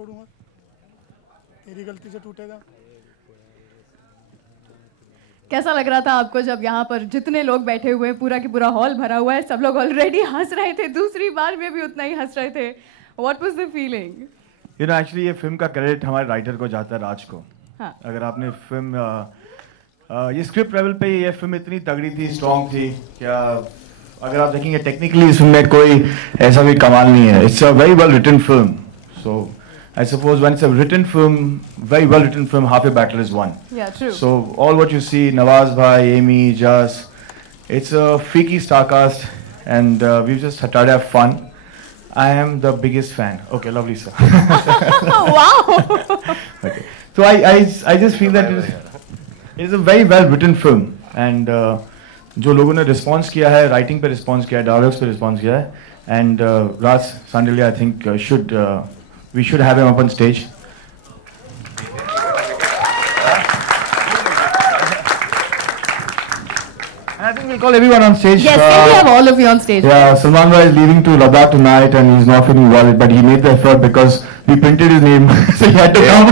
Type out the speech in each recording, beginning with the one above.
तोड़ूंगा, तेरी गलती से टूटेगा। कैसा लग रहा था आपको जब यहाँ पर जितने लोग बैठे हुए, पूरा की पूरा हॉल भरा हुआ है, सब लोग ऑलरेडी हंस रहे थे, दूसरी बार में भी उतना ही हंस रहे थे? What was the feeling? You know, actually ये फिल्म का क्रेडिट हमारे राइटर को जाता है, राज को। हाँ। अगर आपने फिल्म ये स्क्रिप्ट लेवल पे ये फिल्म इतनी तगड़ी थी, स्ट्रॉन्ग थी, क्या अगर आप देखेंगे टेक्निकली इसमें कोई ऐसा भी कमाल नहीं है। It's a very well written film, so I suppose when it's a written film, very well written film, half a battle is won. Yeah, true. So all what you see, Nawaz bhai, Amy, Jas, it's a freaky star cast, and we've just tried to have fun. I am the biggest fan. Okay, lovely sir. Wow. Okay. So I just feel that it is a very well written film, and जो लोगों ने response किया है, writing पे response किया है, dialogues पे response किया है, and Raj Sandelia I think we should have him up on stage. And I think we'll call everyone on stage. Yes, can we have all of you on stage? Yeah, Salman Bhai is leaving to Ladakh tonight and he's not feeling well, but he made the effort because we printed his name, so he had to come.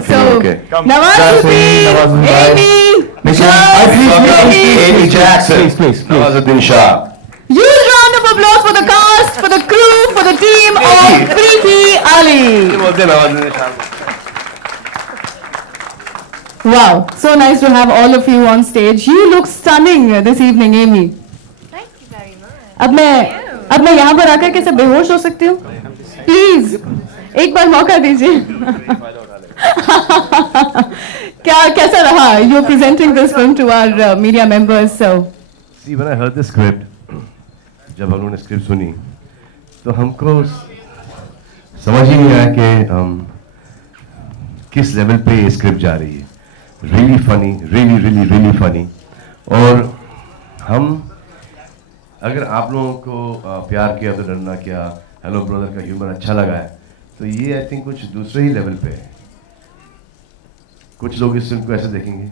Okay, So, okay. Come. Nawaz Uddin, Nawaz Bhai. Amy, Amy Jackson. Please. Nawazuddin Shah. huge round of applause for the cast, for the crew, for the team of Preeti Ali. Nawazuddin Shah. Wow, so nice to have all of you on stage. You look stunning this evening, Amy. Thank you very much. अब मैं यहाँ पर आकर कैसे बेहोश हो सकती हूँ? प्लीज एक बार मौका दीजिए। कैसा रहा? You're presenting this film to our media members, so. See, when I heard the script, जब हम लोगों ने स्क्रिप्ट सुनी, तो हमको समझ ही नहीं आया कि हम किस लेवल पे ये स्क्रिप्ट जा रही है। Really funny, really funny. और हम अगर आप लोगों को प्यार किया तो डरना क्या, हेलो ब्रदर का ह्यूमर अच्छा लगा है, तो ये आई थिंक कुछ दूसरे ही लेवल पे है। कुछ लोग इस फिल्म को ऐसे देखेंगे,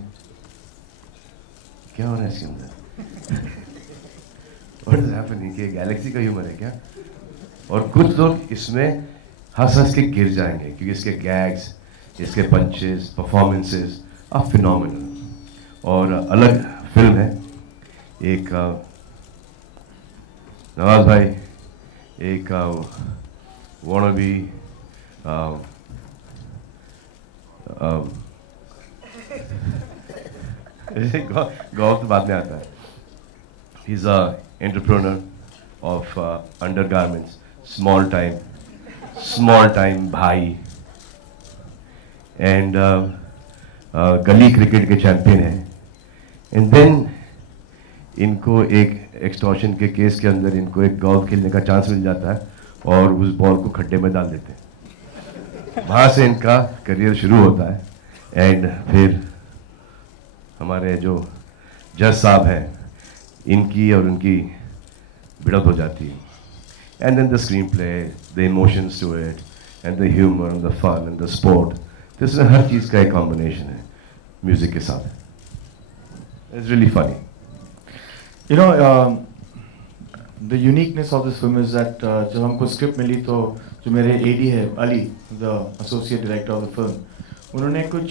क्या हो रहा है इसके अंदर, What is happening? कि गैलेक्सी का ह्यूमर है क्या? और कुछ लोग इसमें हंस के गिर जाएंगे क्योंकि इसके गैग्स, इसके पंचेस, परफॉर्मेंसेस आर फिनोमिनल। और अलग फिल्म है, एक नवाज भाई, एक वानबी गौरव तो बाद में आता है। He's a entrepreneur of undergarments, small time भाई, and गली क्रिकेट के चैंपियन हैं। एंड देन इनको एक एक्सटॉर्शन के केस के अंदर इनको एक गोल्फ खेलने का चांस मिल जाता है और उस बॉल को खड्डे में डाल देते हैं। वहाँ से इनका करियर शुरू होता है एंड फिर हमारे जो जज साहब हैं इनकी और उनकी भिड़ंत हो जाती है। And then the screenplay, the emotions to it and the humour and the fun and the sport, तो इसमें हर चीज़ का एक कॉम्बिनेशन है म्यूजिक के साथ। It's really funny. You know, the uniqueness of this film is that जब हमको script मिली तो जो मेरे AD है Ali, the associate director of the film, उन्होंने कुछ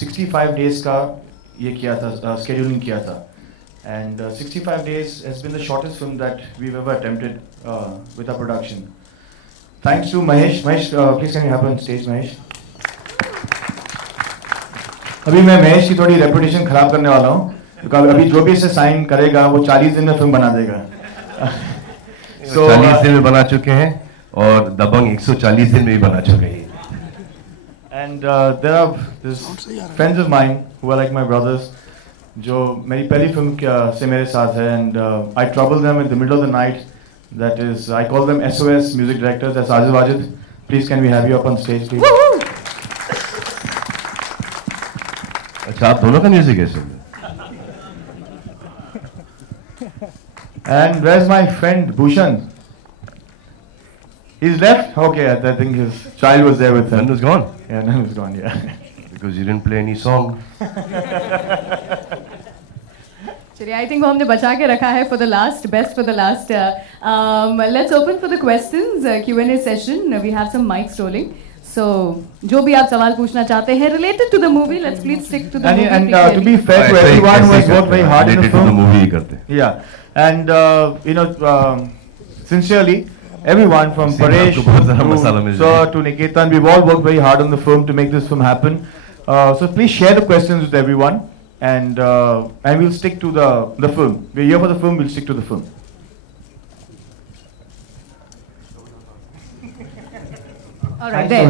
65 days का ये किया था, scheduling किया था, and 65 days has been the shortest film that we've ever attempted with our production. Thanks to Mahesh. Mahesh, please can you happen on stage, Mahesh? अभी मैं महेश की थोड़ी रेपुटेशन खराब करने वाला हूँ, क्योंकि अभी जो भी इसे साइन करेगा वो 40 दिन में फिल्म बना देगा। 40 दिन में बना चुके हैं और दबंग 140 दिन में भी बना चुके हैं। And there are friends of mine who are like my brothers, जो मेरी पहली फिल्म से मेरे साथ है, and I trouble them in the middle of the night. That is, I call them SOS music directors. That's Ajit Wajid. Please can we have you up on stage, please? अच्छा, आप दोनों का music है इसमें? And where's my friend Bhushan? He's left? Okay, I think his child was there with him. None was gone? Yeah, None was gone, yeah. Because you didn't play any song. चलिए, I think वो हमने बचा के रखा है for the last, best for the last. Let's open for the questions, Q&A session. We have some mics rolling. So, जो भी आप सवाल पूछना चाहते हैं related to the movie, let's please stick to the movie. And to be fair to everyone who has worked very hard in the film. movie ही करते. Yeah, and sincerely, everyone from Paresh to Niketan, we've all worked very hard on the film to make this film happen. So please share the questions with everyone, and we'll stick to the film. We're here for the film. We'll stick to the film. All right, there.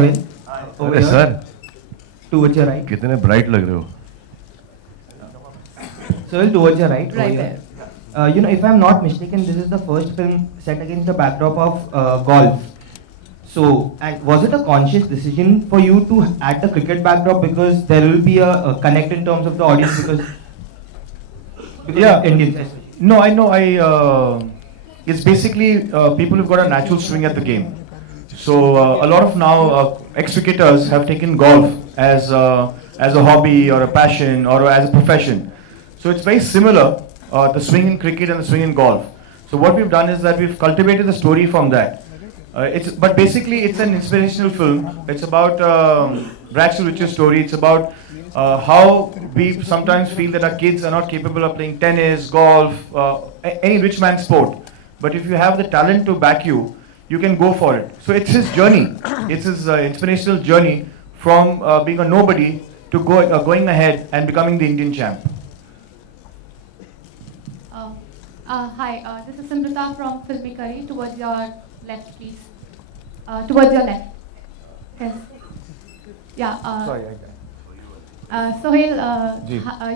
अरे sir, Towards your right. कितने bright लग रहे हो. So towards your right. Right over there. here. If I'm not mistaken, this is the first film set against the backdrop of golf. So, and was it a conscious decision for you to add the cricket backdrop, because there will be a connect in terms of the audience, because Yeah. of Indians especially. No, I know. It's basically people who've got a natural swing at the game. So a lot of now ex-cricketers have taken golf as a hobby or a passion or as a profession. So it's very similar, the swing in cricket and the swing in golf. So what we've done is that we've cultivated the story from that. But basically it's an inspirational film. It's about Rags to Riches story. It's about how we sometimes feel that our kids are not capable of playing tennis, golf, any rich man's sport. But if you have the talent to back you, you can go for it. So it's his journey. It's his inspirational journey from being a nobody to going ahead and becoming the Indian champ. Hi, this is Simrita from Filmikari. Towards your left, please. Towards your left. Yes. Yeah. Sorry. Sohail,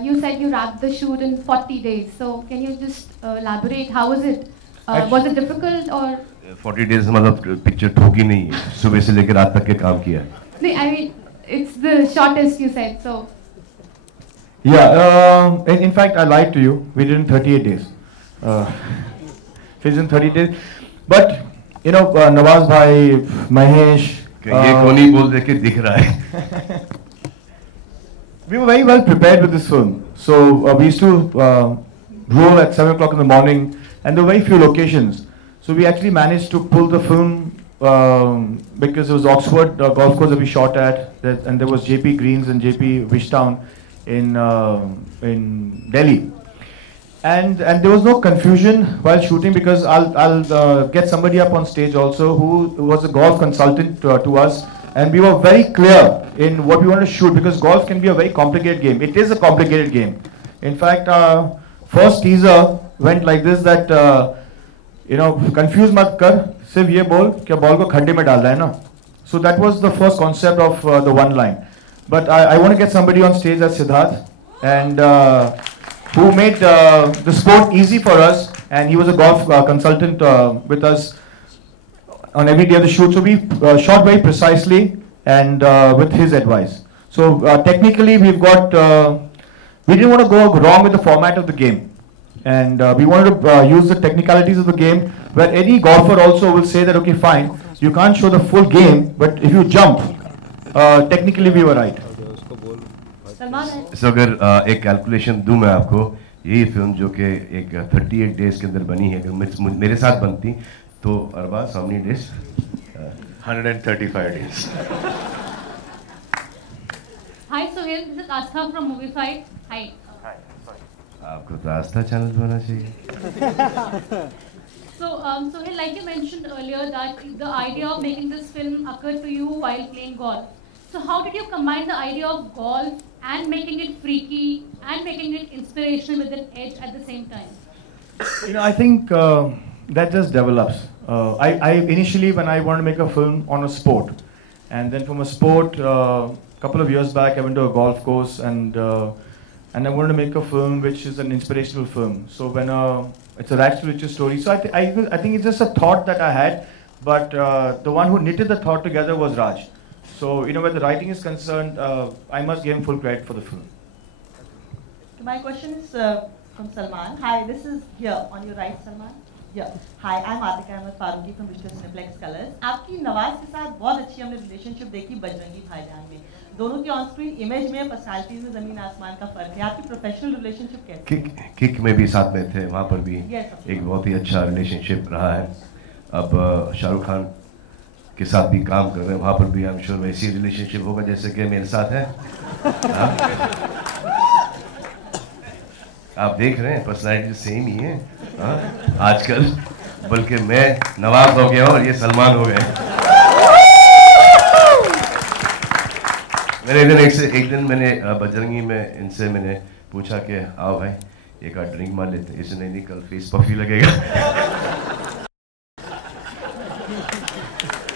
you said you wrapped the shoot in 40 days. So can you just elaborate? How was it? Was it difficult or? 40 days मतलब picture ठोकी नहीं है. सुबह से लेकर रात तक के काम किया. No, I mean, it's the shortest you said. So. Yeah. In fact, I lied to you. We did in 38 days. Finished in 30 days. But Nawaz bhai, Mahesh. ये कोनी बोल दे के दिख रहा है. We were very well prepared with this film. So we used to roll at 7 o'clock in the morning, and there were very few locations. So we actually managed to pull the film because it was Oxford golf course that we shot at, and there was JP Greens and JP Wishtown in Delhi. And there was no confusion while shooting, because I'll get somebody up on stage also who was a golf consultant to us, and we were very clear in what we want to shoot, because golf can be a very complicated game. It is a complicated game. In fact, our first teaser went like this, that confuse mat kar, sirf ye bol कि ball को खड्डे में डालना है ना. So that was the first concept of the one line. But I want to get somebody on stage as Siddharth, and who made the sport easy for us, and he was a golf consultant with us on every day of the shoot. So we shot very precisely and with his advice. So technically we've got, we didn't want to go wrong with the format of the game. And we wanted to use the technicalities of the game, where any golfer also will say that, okay, fine, you can't show the full game, but if you jump, technically we were right. So अगर एक calculation दूं मैं आपको, यही film जो कि एक 38 days के अंदर बनी है, अगर मेरे साथ बनती तो Arbaaz how many days? 135 days. Hi Sohail, this is Astha from Movie Fight. Hi. आपको तो आस्था चैनल होना चाहिए. So Sohail, like you mentioned earlier, that the idea of making this film occurred to you while playing golf. So how did you combine the idea of golf and making it freaky and making it inspirational with an edge at the same time? I think that just develops. I initially, when I wanted to make a film on a sport, and then from a sport, couple of years back, I went to a golf course, and I wanted to make a film which is an inspirational film. So when it's a rags to riches story. So I think it's just a thought that I had, but the one who knitted the thought together was Raj. So where the writing is concerned, I must give him full credit for the film. My question is from Salman. Hi, this is here on your right, Salman. Hi I am Atika Ahmad Farooqui from Victor Cineplex Colors. आपकी नवाज के साथ बहुत अच्छी हमने relationship देखी बजरंगी भाईजान में। दोनों की ऑन स्क्रीन इमेज में, पर्सनालिटीज में जमीन आसमान का फर्क है। आपकी प्रोफेशनल रिलेशनशिप कैसी है? किक में भी साथ में थे, वहाँ पर भी Yes, एक बहुत ही अच्छा रिलेशनशिप रहा है। अब शाहरुख खान के साथ भी काम कर रहे हैं, वहाँ पर भी आई एम श्योर वैसी रिलेशनशिप होगा जैसे कि मेरे साथ है। आप देख रहे हैं पर्सनालिटी सेम ही है आजकल, बल्कि मैं नवाब हो गया और ये सलमान हो गए। एक दिन मैंने बजरंगी में इनसे मैंने पूछा कि आओ भाई एक आध ड्रिंक मार लेते, इसने नहीं कल फेस पफी लगेगा।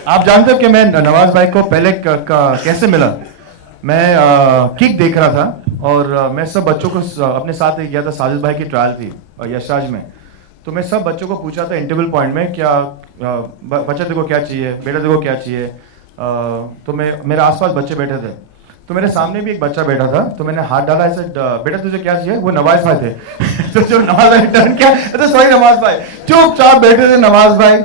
आप जानते हो कि मैं नवाज भाई को पहले कैसे मिला? मैं किक देख रहा था और मैं सब बच्चों को अपने साथ गया था। साजिद भाई की ट्रायल थी यशराज में, तो मैं सब बच्चों को पूछा था इंटरवल पॉइंट में, क्या बच्चा देखो क्या चाहिए, बेटा देखो क्या चाहिए। तो मेरे आसपास बच्चे बैठे थे, तो मेरे सामने भी एक बच्चा बैठा था, तो मैंने हाथ डाला ऐसे, बेटा तुझे क्या चाहिए? वो नवाज भाई थे। तो जब नवाज भाई टर्न किया, तो सॉरी नवाज भाई, चुपचाप बैठे थे नवाज भाई।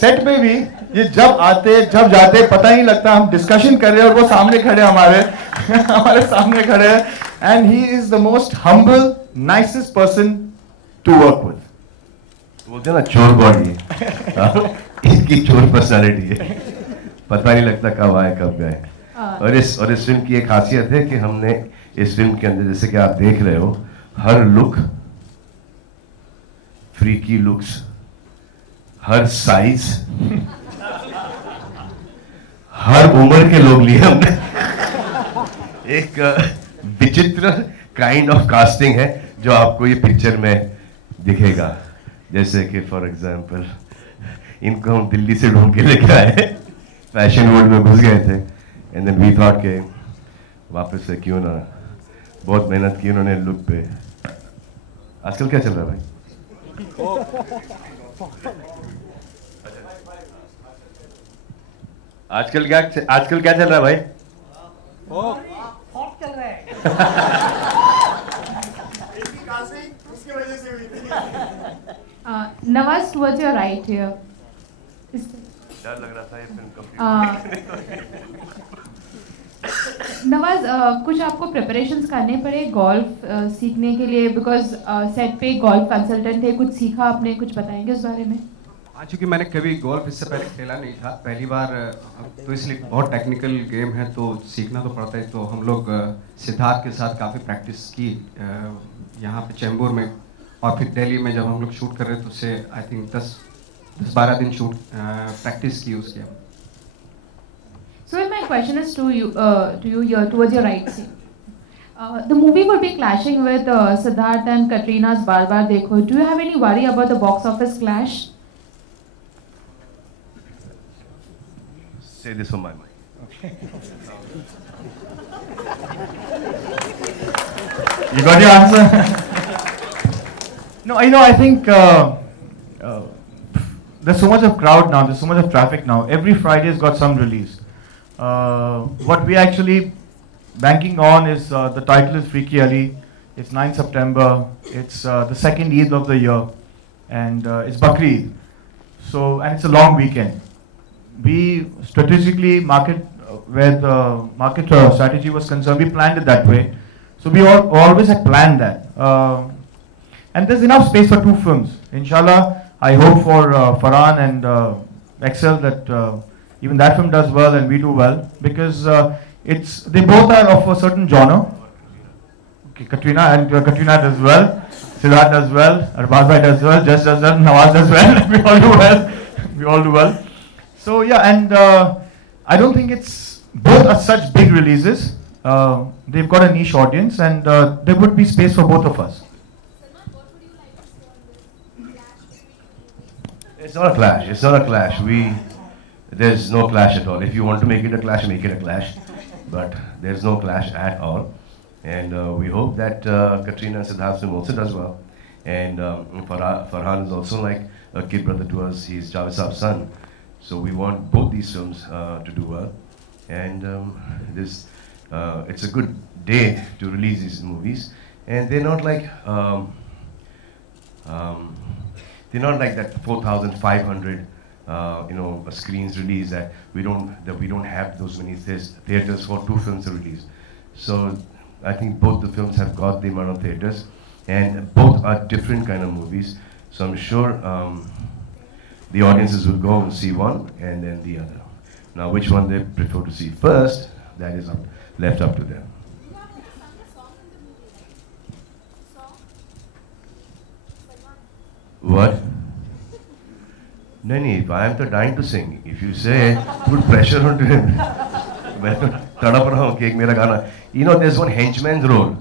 सेट में भी ये जब आते जब जाते पता ही नहीं लगता, हम डिस्कशन कर रहे हैं और वो सामने खड़े हमारे सामने खड़े हैं। And he is the most humble nicest person to work with. बोलते हैं ना चोर बॉडी है, इसकी चोर पर्सनालिटी है, पता नहीं लगता कब आए कब गए। और इस फिल्म की एक खासियत है कि हमने इस फिल्म के अंदर, जैसे कि आप देख रहे हो, हर लुक, फ्रीकी लुक्स, हर साइज, हर उम्र के लोग लिए हमने। एक विचित्र काइंड ऑफ कास्टिंग है जो आपको ये पिक्चर में दिखेगा। जैसे कि फॉर एग्जांपल इनको हम दिल्ली से ढूंढ के लेके आए, फैशन वर्ल्ड में घुस गए थे, एंड देन वी थॉट के वापस से क्यों ना, बहुत मेहनत की उन्होंने लुक पे। आजकल क्या चल रहा है भाई? आजकल क्या चल रहा है भाई? हॉट चल रहा है। Nawaz, towards your right here. डर लग रहा था ये फिल्म कंप्लीट। नवाज, कुछ आपको प्रिपरेशंस करने पड़े गोल्फ सीखने के लिए? बिकॉज सेट पे गोल्फ कंसल्टेंट थे, कुछ सीखा आपने, कुछ बताएंगे उस बारे में? हाँ, चूँकि मैंने कभी गोल्फ इससे पहले खेला नहीं था, पहली बार, तो इसलिए बहुत टेक्निकल गेम है तो सीखना तो पड़ता है। तो हम लोग सिद्धार्थ के साथ काफ़ी प्रैक्टिस की यहाँ पे चैम्बूर में, और फिर दिल्ली में जब हम लोग शूट कर रहे थे तो उससे आई थिंक 10-12 दिन शूट प्रैक्टिस की उसकी। So my question is to you here, towards your right. The movie would be clashing with Siddharth and Katrina's Baar Baar Dekho. Do you have any worry about the box office clash? Say this for my mind. Okay. You got your answer? No, I think there's so much of crowd now, there's so much of traffic now. Every Friday's got some release. What we actually banking on is the title is Freaky Ali. It's 9 September. It's the second Eid of the year, and it's Bakri Eid. So, and it's a long weekend. We strategically market where the market strategy was concerned. We planned it that way. So we always had planned that. And there's enough space for two films. Inshallah, I hope for Farhan and Excel that even that film does well and we do well, because they both are of a certain genre. Okay, Katrina does well, Siddharth does well, Arbaz Bhai does well, Just does well, Nawaz does well. We all do well. We all do well. So yeah, and I don't think both are such big releases. They've got a niche audience, and there would be space for both of us. It's not a clash. It's not a clash. There's no clash at all. If you want to make it a clash, make it a clash. But there's no clash at all. And we hope that Katrina and Siddharth film also does well. And Farhan is also like a kid brother to us. He's Javed Saab's son. So we want both these films to do well. And it's a good day to release these movies. And they're not like They're not like that 4,500 screens release that we don't have those many theaters for 2 films to release. So I think both the films have got the amount of theaters, and both are different kind of movies. So I'm sure the audiences will go and see one and then the other. Now, which one they prefer to see first, that is left up to them. What? No, I am dying to sing. If you say, put pressure onto him. You know, there's one henchman's role.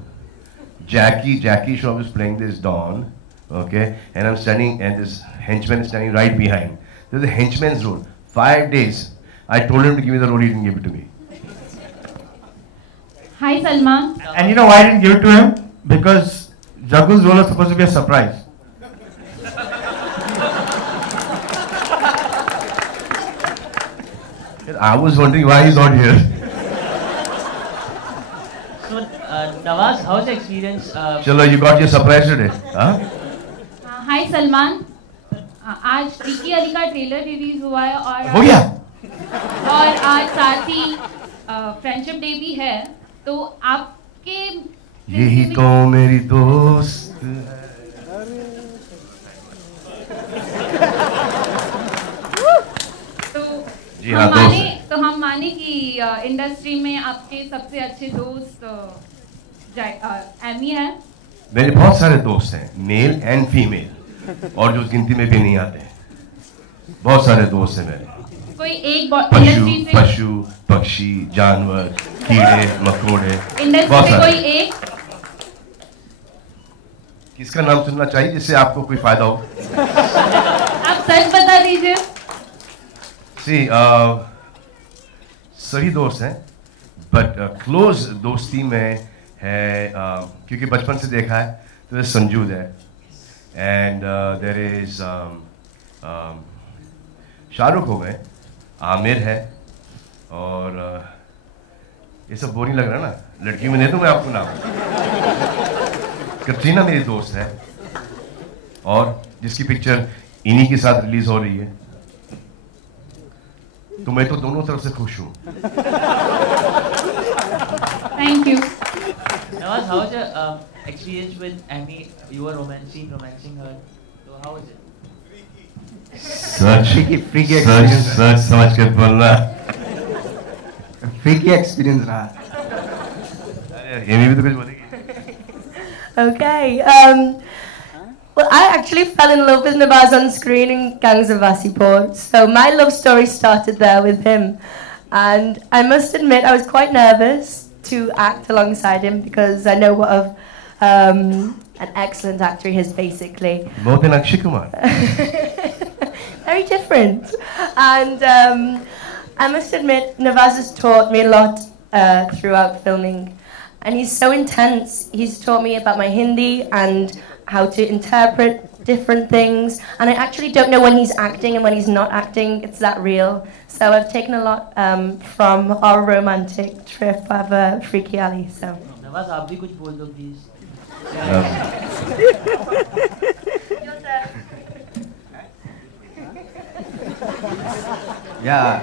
Jackie Shroff is playing this Don, okay, and I'm standing, and this henchman is standing right behind. There's a henchman's role. 5 days. I told him to give me the role, he didn't give it to me. Hi, Salman. And you know why I didn't give it to him? Because Jagu's role was supposed to be a surprise. I was wondering why he's not here. So, Nawaz, how's the experience? Chalo, you got your surprise today, huh? Hi, Salman. आज freaky Ali का trailer release हुआ है और हो गया? और आज साथ ही फ्रेंडशिप डे भी है, तो आपके यही तो मेरी दोस्त तो हम माने कि इंडस्ट्री में आपके सबसे अच्छे दोस्त एमी है। मेरे बहुत सारे दोस्त हैं, मेल एंड फीमेल, और जो गिनती में भी नहीं आते। बहुत सारे दोस्त हैं मेरे। कोई एक इंडस्ट्री से पशु पक्षी जानवर कीड़े मकोड़े, इंडस्ट्री में कोई एक किसका नाम सुनना चाहिए जिससे आपको कोई फायदा हो? आप सच बता दीजिए। सही दोस्त हैं, बट क्लोज दोस्ती में है क्योंकि बचपन से देखा है, तो संजू है, एंड देयर इज शाहरुख हो गए, आमिर है, और ये सब बोरिंग लग रहा है ना, लड़की में दे दूं मैं आपको नाम। कटरीना मेरी दोस्त है, और जिसकी पिक्चर इन्हीं के साथ रिलीज हो रही है, तो मैं तो दोनों तरफ से खुश हूँ। Thank you. Nawaz, how was your experience with Amy? You were romancing her. So how was it? freaky experience. सच समझ के बोलना। freaky experience रहा। एमी भी तो कुछ बोलेगी। Okay. Well, I actually fell in love with Nawaz on screen in Gangs of Wasseypur. So my love story started there with him. And I must admit, I was quite nervous to act alongside him because I know what an excellent actor he is, basically. More than Akshay Kumar. Very different. And I must admit, Nawaz has taught me a lot throughout filming. And he's so intense. He's taught me about my Hindi and how to interpret different things. And I actually don't know when he's acting and when he's not acting. It's that real. So I've taken a lot from our romantic trip of Freaky Ali. So. Nawaz, आप भी कुछ बोल दो please. Yeah.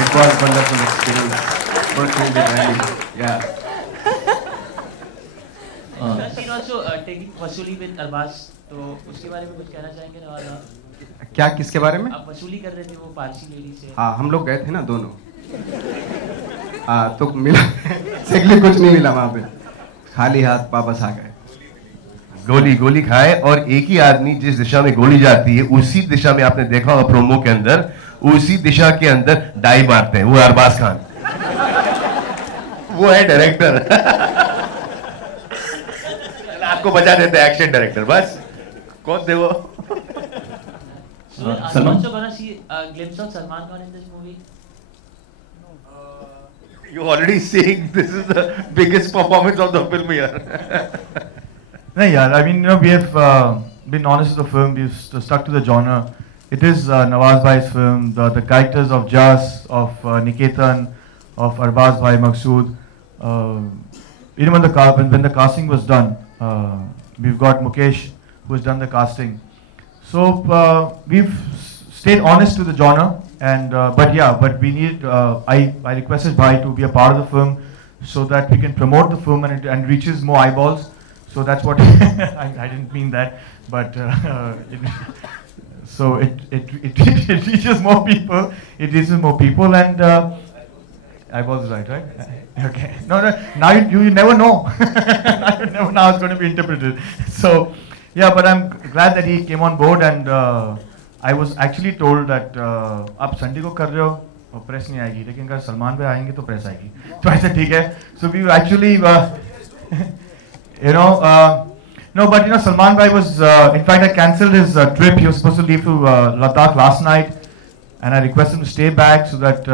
It was wonderful experience working with Andy. Yeah. You have seen also taking वसूली with Arbaaz, तो उसके बारे में कुछ कहना चाहेंगे नवाज? क्या किसके बारे में? आप वसूली कर रहे थे वो पारसी लेडी से। हाँ, हम लोग गए थे ना दोनों। तो मिला सेकली कुछ नहीं मिला वहाँ पे, खाली हाथ वापस आ गए। गोली खाए, और एक ही आदमी जिस दिशा में गोली जाती है उसी दिशा में आपने देखा होगा प्रोमो के अंदर, उसी दिशा के अंदर डाई मारते हैं, वो अरबाज खान, वो है डायरेक्टर। आपको बचा देते हैं एक्शन डायरेक्टर, बस कौन थे वो? So are you also gonna see a glimpse of Salman Khan in this movie? You already seeing this is the biggest performance of the film here. No, yeah, I mean, we have been honest with the film. We've stuck to the genre. It is Nawaz Bhai's film. The characters of Jas, of Niketan, of Arbaz Bhai, Maqsood. even when the casting was done, we've got Mukesh who has done the casting. So we've stayed honest to the genre, and but we need. I requested Bhai to be a part of the film so that we can promote the film and it reaches more eyeballs. So that's what I didn't mean that, but so it reaches more people. It reaches more people, and I was right? Okay. No. Now you never know. You never know how it's going to be interpreted. So yeah, but I'm glad that he came on board, and I was actually told that आप Sunday को कर रहे हो और press नहीं आएगी, लेकिन अगर सलमान भाई आएंगे तो प्रेस आएगी. तो ऐसे ठीक है. So we actually no, but Salman bhai was, in fact, I cancelled his trip. He was supposed to leave to Ladakh last night, and I requested him to stay back so that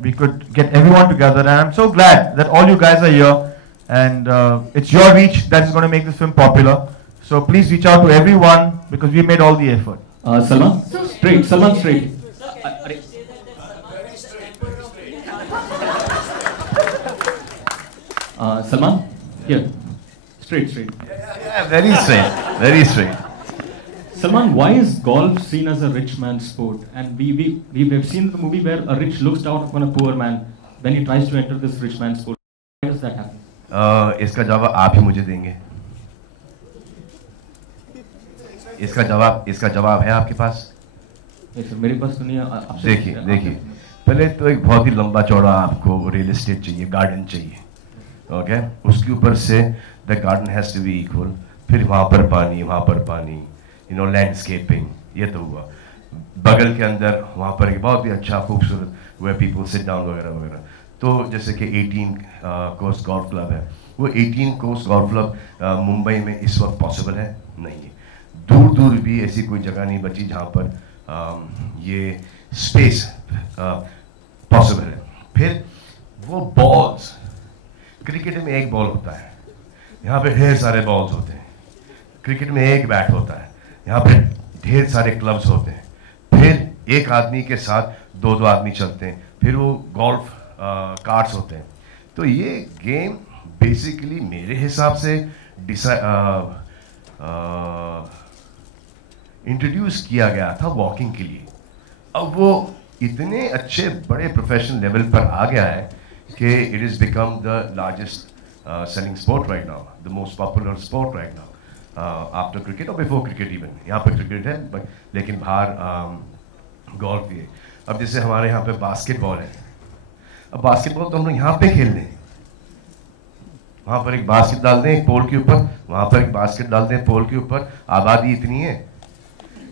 we could get everyone together. And I'm so glad that all you guys are here, and it's your reach that is going to make this film popular. So please reach out to everyone because we made all the effort. Salman, straight. Salman, straight. Salman, here. Straight. Yeah, very straight. Salman, why is golf seen as a rich man's sport? And we've seen the movie where a rich looks down upon a poor man when he tries to enter this rich man's sport. Why does that happen? इसका जवाब आप ही मुझे देंगे. इसका जवाब है आपके पास? नहीं सर, मेरे पास तो नहीं है. देखिए. पहले तो एक बहुत ही लंबा चौड़ा आपको रियल एस्टेट चाहिए, गार्डन चाहिए. ओके, उसके ऊपर से the garden has to be equal. फिर वहाँ पर पानी, लैंडस्केपिंग, ये तो हुआ. बगल के अंदर वहाँ पर एक बहुत ही अच्छा खूबसूरत वेयर पीपल सिट डाउन वगैरह. तो जैसे कि 18 कोर्स गोल्फ क्लब है, वो 18 कोर्स गोल्फ क्लब मुंबई में इस वक्त पॉसिबल है नहीं है. दूर भी ऐसी कोई जगह नहीं बची जहाँ पर ये स्पेस पॉसिबल है. फिर वो बॉल्स, क्रिकेट में एक बॉल होता है, यहाँ पे ढेर सारे बॉल्स होते हैं. क्रिकेट में एक बैट होता है, यहाँ पे ढेर सारे क्लब्स होते हैं. फिर एक आदमी के साथ दो आदमी चलते हैं. फिर वो गोल्फ कार्ड्स होते हैं. तो ये गेम बेसिकली मेरे हिसाब से इंट्रोड्यूस किया गया था वॉकिंग के लिए. अब वो इतने अच्छे बड़े प्रोफेशनल लेवल पर आ गया है कि it is become the largest selling sport right now, the most popular sport right now, after cricket or before cricket even. यहाँ पे क्रिकेट है, लेकिन बाहर गोल्फ भी है. अब जैसे हमारे यहाँ पे बास्केटबॉल है. अब बास्केटबॉल तो हम लोग यहाँ पे खेल रहे हैं. वहाँ पर एक बास्केट डाल दें एक पोल के ऊपर, वहाँ पर एक बास्केट डाल दें पोल के ऊपर. आबादी इतनी है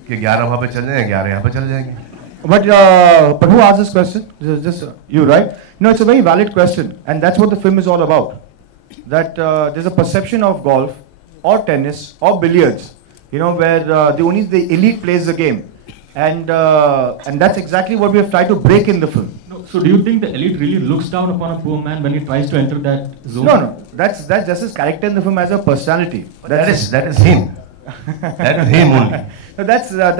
कि 11 वहाँ पे चल जाएंगे, 11 यहाँ पे चल जाएंगे. But who asked this question? Just you, right? No, it's a very valid question, and that's what the film is all about. That there's a perception of golf or tennis or billiards, where only the elite plays the game, and that's exactly what we have tried to break in the film. No, so do you think the elite really looks down upon a poor man when he tries to enter that zone? No, that's just his character in the film as a personality. That is him. That is him only. No, that's a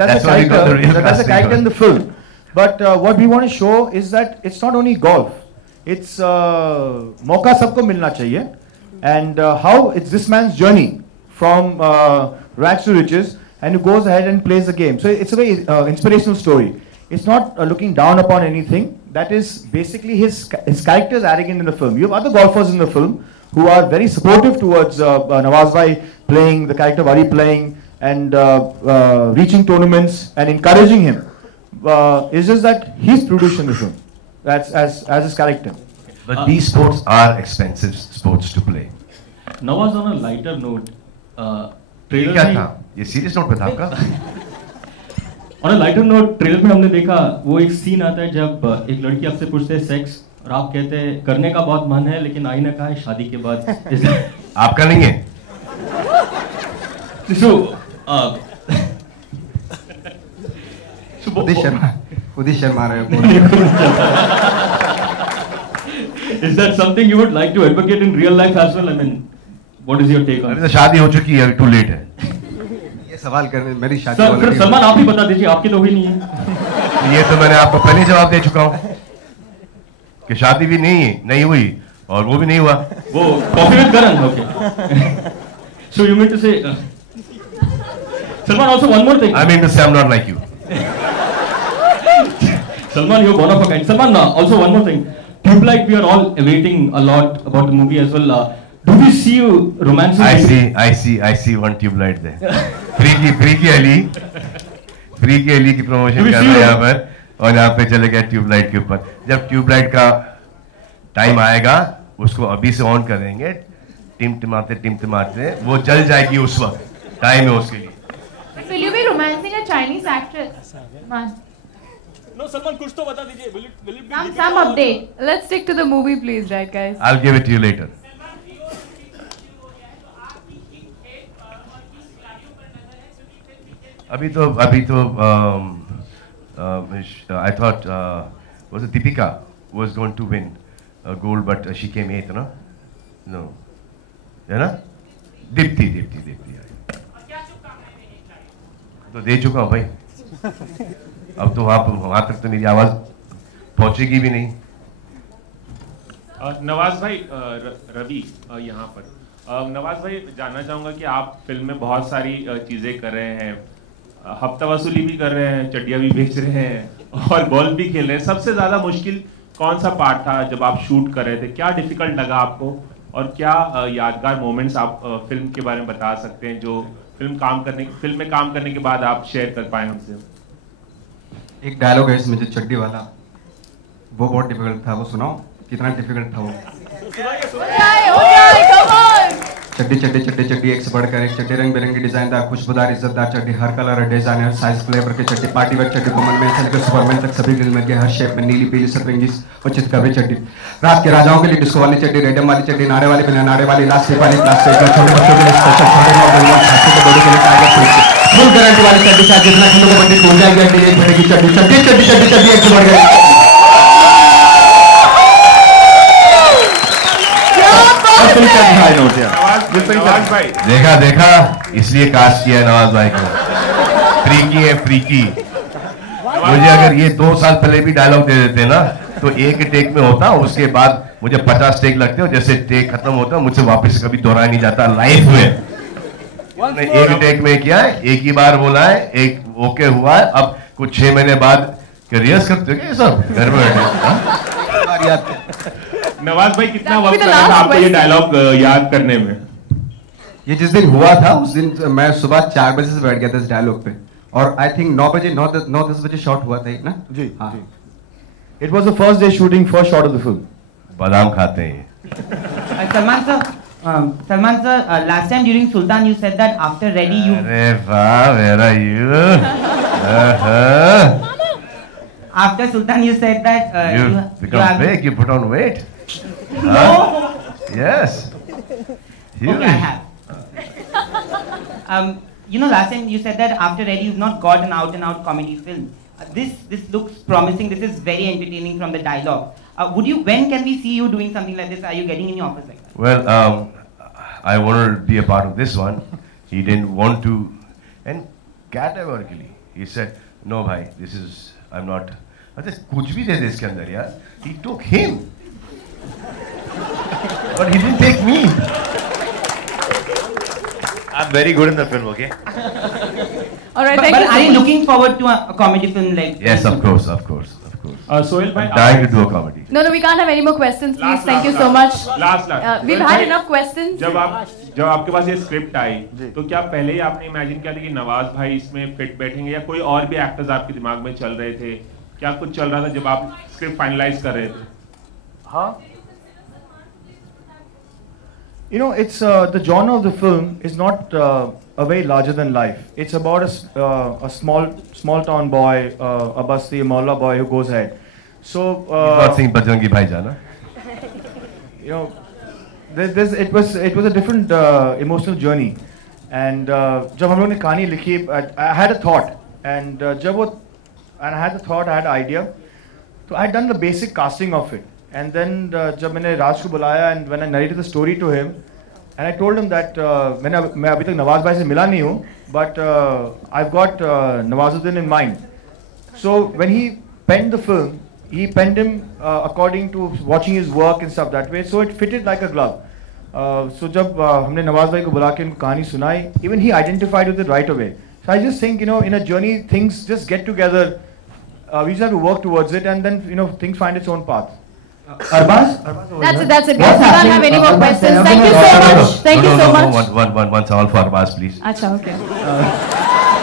character in the film. But what we want to show is that it's not only golf. It's मौका सबको मिलना चाहिए, and how it's this man's journey from rags to riches, and he goes ahead and plays the game. So it's a very inspirational story. It's not looking down upon anything. That is basically his character is arrogant in the film. You have other golfers in the film who are very supportive towards Nawaz bhai playing, the character of Ari playing, and reaching tournaments and encouraging him. It's just that he's produced in the film. That's as his character. But these sports are expensive sports to play. Nawaz, on a lighter note, ये क्या था? ये serious note पे था आपका? On a lighter note, trailer में हमने देखा वो एक सीन आता है जब एक लड़की आपसे पूछते है सेक्स और आप कहते हैं करने का बहुत मन है लेकिन आई ने कहा है शादी के बाद. आपका नहीं है? खुद ही शर्मा रहे हो. Is that something you would like to advocate in real life as well? I mean, what is your take on it? अभी तो शादी हो चुकी है, too late है. ये सवाल करने मेरी शादी. सर, फिर सलमान आप ही बता दीजिए, आपकी तो हुई नहीं है. ये तो मैंने आपको पहले जवाब दे चुका हूँ कि शादी भी नहीं हुई और वो भी नहीं हुआ। वो Koffee with Karan, okay. So you mean to say Salman, also one more thing. I mean to say I'm not like you. Salman, you're one of a kind. Salman, also one more thing. Tube Light, we are all awaiting a lot about the movie as well. Do we see you romancing? I see one Tube Light there. Freaky Ali की promotion कर रहे हैं यहाँ पर, और यहाँ पे चले गए Tube Light के ऊपर। जब Tube Light का टाइम आएगा, उसको अभी से ऑन करेंगे, टिमटिमाते वो जल जाएगी उस वक्त, टाइम है उसके लिए। Will you be romancing a Chinese actress? Man. No, Salman, कुछ तो बता दीजिए. Will it be some update? Let's stick to the movie, please, right, guys? I'll give it to you later. अभी तो I thought was it Deepika was going to win gold, but she came 8th, no, है ना? दीप्ति तो दे चुका हूँ भाई। अब तो वहां तक तो मेरी आवाज पहुंचेगी भी नहीं। नवाज भाई, रवि यहाँ पर। नवाज भाई, जानना चाहूंगा कि आप फिल्म में बहुत सारी चीजें कर रहे हैं, हफ्ता वसूली भी कर रहे हैं, चड्डियां भी बेच रहे हैं और गोल्फ भी खेल रहे हैं। सबसे ज्यादा मुश्किल कौन सा पार्ट था जब आप शूट कर रहे थे? क्या डिफिकल्ट लगा आपको, और क्या यादगार मोमेंट्स आप फिल्म के बारे में बता सकते हैं जो फिल्म में काम करने के बाद आप शेयर कर पाए हमसे? एक डायलॉग है इसमें जो चड्डी वाला, वो बहुत डिफिकल्ट था। वो सुनाओ कितना डिफिकल्ट था वो। चड्डी एक से बढ़कर एक चड्डी, रंग बिरंगी डिजाइनदार, खुशबूदार, इज्जतदार चड्डी, हर कलर और डिजाइनर, साइज फ्लेवर के चड्डी, पार्टी वेयर चड्डी, वुमन में से सुपरमैन तक सभी ग्रिल में हर शेप में, नीली पीली सतरंगी और चितकबरी चड्डी, रात के राजाओं के लिए डिस्को वाली चड्डी, रेडम वाली चड्डी, नारे वाली, बिना नारे वाली, इलास्टिक वाली, प्लास्टिक, छोटे बच्चों के लिए स्पेशल, छोटे छाती के बॉडी के लिए टाइगर प्रिंट, फुल गारंटी वाली चड्डी, शायद जितना किलो को बंदी टूट जाएगी अंडे एक महीने की चड्डी, चड्डी एक से बढ़ गई। देखा इसलिए कास्ट किया नवाज भाई को। फ्रीकी। मुझे अगर ये 2 साल पहले भी डायलॉग दे देते ना तो एक टेक में होता, उसके बाद मुझे 50 टेक लगते हो। जैसे टेक खत्म होता मुझसे वापस कभी दोहराया नहीं जाता लाइफ में। एक टेक में किया है, एक ही बार बोला है, एक ओके हुआ है। अब कुछ 6 महीने बाद रिहर्स करते हो क्या सब घर में बैठे? नवाज भाई, कितना वक्त लगा था आपको ये डायलॉग याद करने में? ये जिस दिन हुआ था उस दिन मैं सुबह 4 बजे से बैठ गया था इस डायलॉग पे, और आई थिंक 9-10 बजे शॉट हुआ था ना जी। It was the first day shooting, first shot of the film. बादाम खाते हैं। Salman sir, last time during Sultan you said that after Ready you. अरे वाह, where are you? After Sultan you said that you become big, you put on weight. No. Yes. Okay, I have. Last time you said that after Ready you've not got an out-and-out comedy film. This looks promising. This is very entertaining from the dialogue. When can we see you doing something like this? Are you getting any offers like that? Well, I wanted to be a part of this one. He didn't want to, and categorically he said, "No, bhai, I'm not." I said, "कुछ भी दे दे इसके अंदर यार." He took him, but he didn't take me. I'm very good in the film, okay? All right, but are you looking forward to a comedy film like? Yes, of course. Sohail bhai, I'm dying to do a comedy. No, we can't have any more questions, please. Thank you so much. Last. We've had enough questions. जब आपके पास ये script I तो क्या पहले ही आपने imagine किया था कि नवाज भाई इसमें फिट बैठेंगे, या कोई और भी एक्टर्स आपके दिमाग में चल रहे थे? क्या कुछ चल रहा था जब आप स्क्रिप्ट फाइनलाइज कर रहे थे? हाँ, it's the genre of the film is not a very larger than life. It's about a small town boy, a basti, a mohalla boy who goes ahead. So not saying Bajrangi Bhaijaan. It was a different emotional journey. And जब हम लोगों ने कहानी लिखी, I had a thought, and I had an idea. So I had done the basic casting of it. And then जब मैंने राज को बुलाया, and when I narrated the story to him, and I told him that मैं अभी तक नवाज भाई से मिला नहीं हूँ, but I've got Nawazuddin in mind. So when he penned the film, he penned him according to watching his work and stuff that way, so it fitted like a glove. So जब हमने नवाज भाई को बुला के उनको कहानी सुनाई, even he identified with it right away. So I just think, you know, in a journey things just get together. We just have to work towards it, and then, you know, things find its own path. That's it, guys. We don't have any more questions. Thank you so much. Thank you so much. One sawal for Arbaz, please. Acha, okay.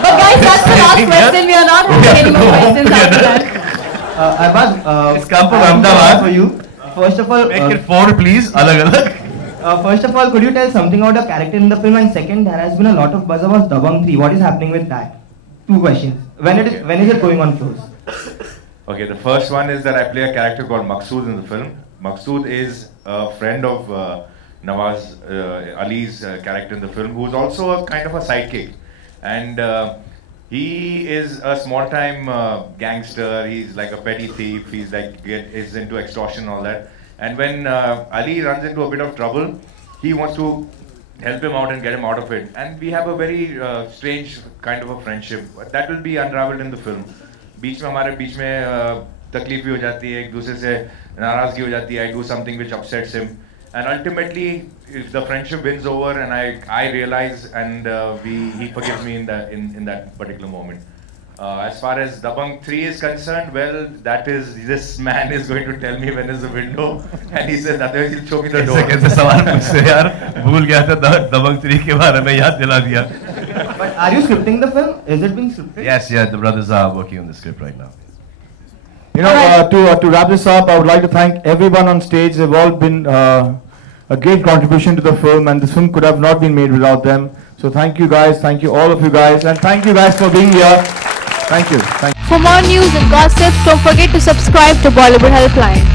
But guys, that's the last question. We are not having any more questions after that. Arbaz, it's come from Ahmedabad for you. First of all, make it 4, please. Alag. First of all, could you tell something about the character in the film? And second, there has been a lot of buzz about Dabangg 3. What is happening with that? 2 questions. When is it going on shows? Okay, the first one is that I play a character called Maqsood in the film. Maqsood is a friend of Nawaz Ali's character in the film, who's also a kind of a sidekick. And he is a small-time gangster. He's like a petty thief. He's like is into extortion and all that. And when Ali runs into a bit of trouble, he wants to help him out and get him out of it. And we have a very strange kind of a friendship. That will be unraveled in the film. बीच में हमारे बीच में तकलीफ भी हो जाती है, एक दूसरे से नाराज़गी हो जाती है. I do something which upsets him. And ultimately, if the friendship wins over, and I realize, and he forgives me in that particular moment. As far as Dabangg 3 is concerned, well, that is, this man is going to tell me when is the window, and he says that he'll show me the door. कैसे सवाल मुझसे यार भूल गया था Dabangg 3 के बारे में याद दिला दिया. But are you scripting the film? Is it being scripted? Yes, the brothers are working on the script right now. You know, to wrap this up, I would like to thank everyone on stage. They've all been a great contribution to the film, and this film could have not been made without them. So thank you guys, thank you all of you guys, and thank you guys for being here. Thank you. For more news and gossip, don't forget to subscribe to Bollywood Helpline.